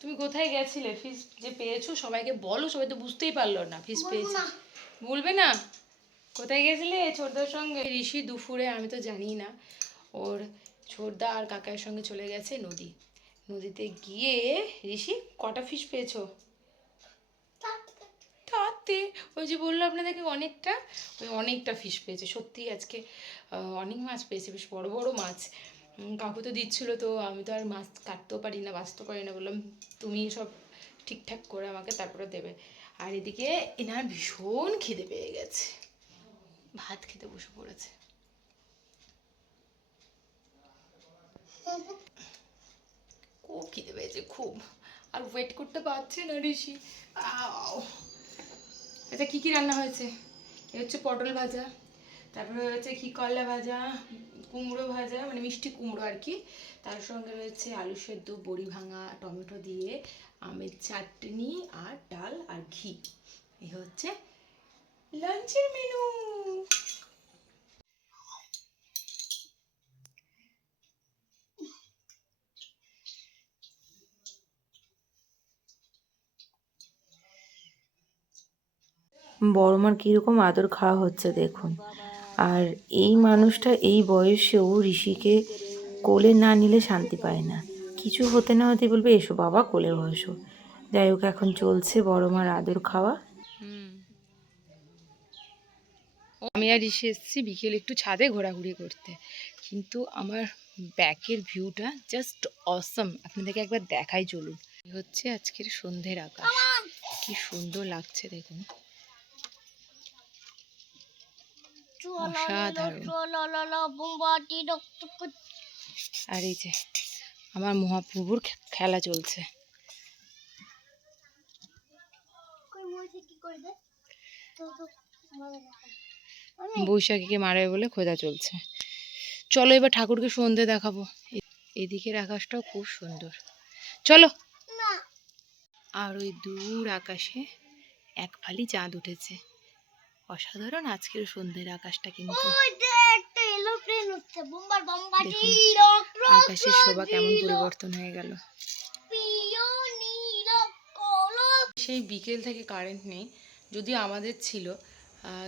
তুমি কোথায় গেছিলে? ফিশ যে পেয়েছো সবাইকে বলো, সবাই তো বুঝতেই পারলো না ফিশ পেয়েছি। বলবে না? কোথায় গেছিলে ছোটদার সঙ্গে? ঋষি দুপুরে, আমি তো জানি না, ওর ছোটদা আর কাকার সঙ্গে চলে গেছে নদীতে গিয়ে ঋষি কটা ফিশ পেয়েছো? তাতে ওই যে বললো আপনাদেরকে অনেকটা ফিশ পেয়েছে সত্যি আজকে। অনেক মাছ পেয়েছে, বেশ বড় বড় মাছ। কাকু তো দিচ্ছিলো, তো আমি তো আর মাছ কাটতেও পারি না, বাঁচতেও পারি না, বললাম তুমি সব ঠিকঠাক করে আমাকে তারপরে দেবে। আর এদিকে এনার ভীষণ খিদে পেয়ে গেছে, ভাত খেতে বসে পড়েছে। খুব খিদে পেয়েছে, খুব। আর ওয়েট করতে পারছে না ঋষি। আচ্ছা, কী কী রান্না হয়েছে? এ হচ্ছে পটল ভাজা, তারপরে হচ্ছে কি করলা ভাজা, কুমড়ো ভাজা, মানে মিষ্টি কুমড়ো আর কি। তার সঙ্গে রয়েছে আলু সেদ্ধ, বড়ি ভাঙা, টমেটো দিয়ে আমের চাটনি, আর ডাল আর ঘি। এই হচ্ছে লাঞ্চের মেনু। বড় মার কীরকম আদর খাওয়া হচ্ছে দেখুন। আর এই মানুষটা এই বয়সেও ঋষিকে কোলে না নিলে শান্তি পায় না। কিছু হতে না হতে বলবে এসো বাবা কোলে বসো। যাই হোক, এখন চলছে বড় মার আদর খাওয়া। আমি আর ঋষি এসেছি বিকেল একটু ছাদে ঘোরাঘুরি করতে, কিন্তু আমার ব্যাকের ভিউটা জাস্ট অসম। আপনাদেরকে একবার দেখাই, চলুন। এই হচ্ছে আজকের সন্ধ্যের আকাশ, কি সুন্দর লাগছে দেখুন, অসাধারণ। আর এই যে আমার মহাপ্রভুর খেলা চলছে। বৈশাখীকে মারবে বলে খোঁজা চলছে। চলো এবার ঠাকুরকে সন্ধে দেখাবো। এদিকের আকাশটাও খুব সুন্দর, চলো। আর ওই দূর আকাশে এক ফালি চাঁদ উঠেছে, অসাধারণ আজকের সন্ধ্যের আকাশটা। কিন্তু দেখুন আকাশের শোভা কেমন পরিবর্তন হয়ে গেল। সেই বিকেল থেকে কারেন্ট নেই, যদিও আমাদের ছিল,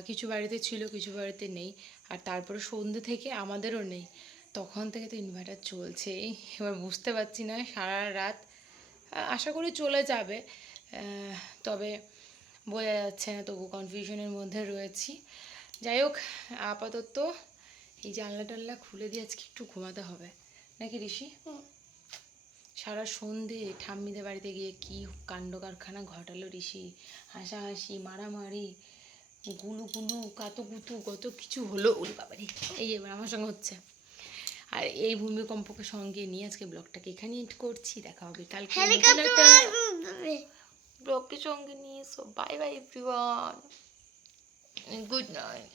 কিছু বাড়িতে ছিল, কিছু বাড়িতে নেই। আর তারপরে সন্ধ্যে থেকে আমাদেরও নেই, তখন থেকে তো ইনভার্টার চলছেই। এবার বুঝতে পারছি না সারা রাত, আশা করি চলে যাবে, তবে বোঝা যাচ্ছে না, তবু কনফিউশনের মধ্যে রয়েছি। যাই হোক, আপাতত এই জানলা টানলা খুলে দিয়ে আজকে একটু ঘুমাতে হবে, নাকি ঋষি? সারা সন্ধে ঠাম্মিদের বাড়িতে গিয়ে কি কাণ্ড কারখানা ঘটালো ঋষি, হাসাহাসি, মারামারি, গুলু গুলু, কাতুকুতু, কত কিছু হলো। ওর বাবারি, এই এবার আমার সঙ্গে হচ্ছে। আর এই ভূমিকম্পকে সঙ্গে নিয়ে আজকে ব্লগটাকে এখানে এন্ড করছি। দেখা হবে কালকে ব্লগকে সঙ্গে নিয়ে। So bye bye everyone, good night.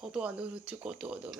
কত আদর হচ্ছে, কত আদর।